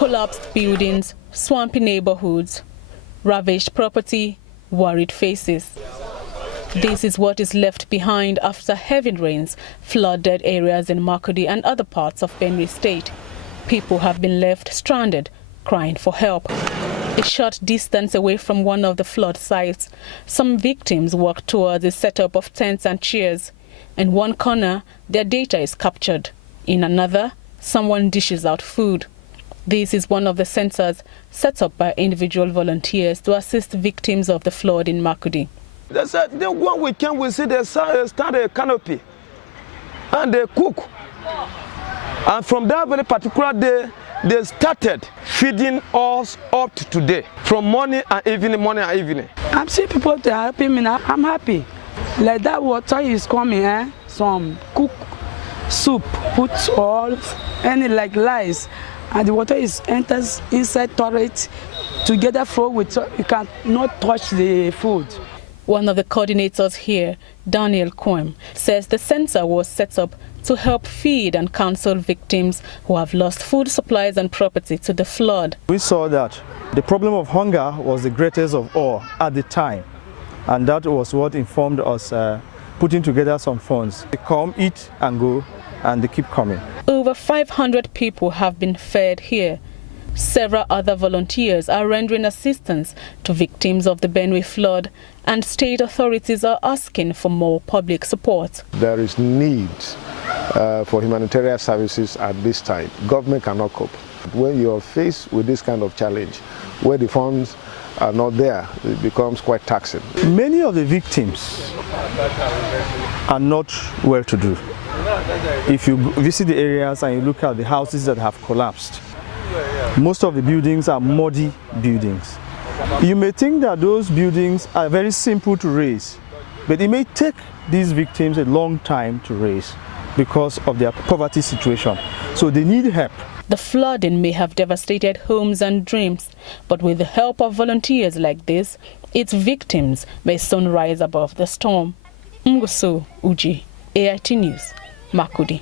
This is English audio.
Collapsed buildings, swampy neighborhoods, ravaged property, worried faces. This is what is left behind after heavy rains flooded areas in Makurdi and other parts of Benue State. People have been left stranded, crying for help. A short distance away from one of the flood sites, some victims walk towards a setup of tents and chairs. In one corner, their data is captured. In another, someone dishes out food. This is one of the centers set up by individual volunteers to assist victims of the flood in Makurdi. They said one weekend we see they start a canopy and they cook. And from that very particular day, they started feeding us up to today, from morning and evening. I'm seeing people to helping me now. I'm happy. Like that water is coming, some cook soup, put all, any like rice, and the water enters inside turret together flow with, you cannot touch the food. One of the coordinators here, Daniel Kwem, says the center was set up to help feed and counsel victims who have lost food supplies and property to the flood. We saw that the problem of hunger was the greatest of all at the time, and that was what informed us putting together some funds. They come, eat and go, and they keep coming. Over 500 people have been fed here. Several other volunteers are rendering assistance to victims of the Benue flood, and state authorities are asking for more public support. There is need for humanitarian services at this time. Government cannot cope. When you are faced with this kind of challenge, where the funds are not there, it becomes quite taxing. Many of the victims are not well-to-do. If you visit the areas and you look at the houses that have collapsed, most of the buildings are muddy buildings. You may think that those buildings are very simple to raise, but it may take these victims a long time to raise because of their poverty situation. So they need help. The flooding may have devastated homes and dreams, but with the help of volunteers like this, its victims may soon rise above the storm. Nguso Uji, AIT News, Makurdi.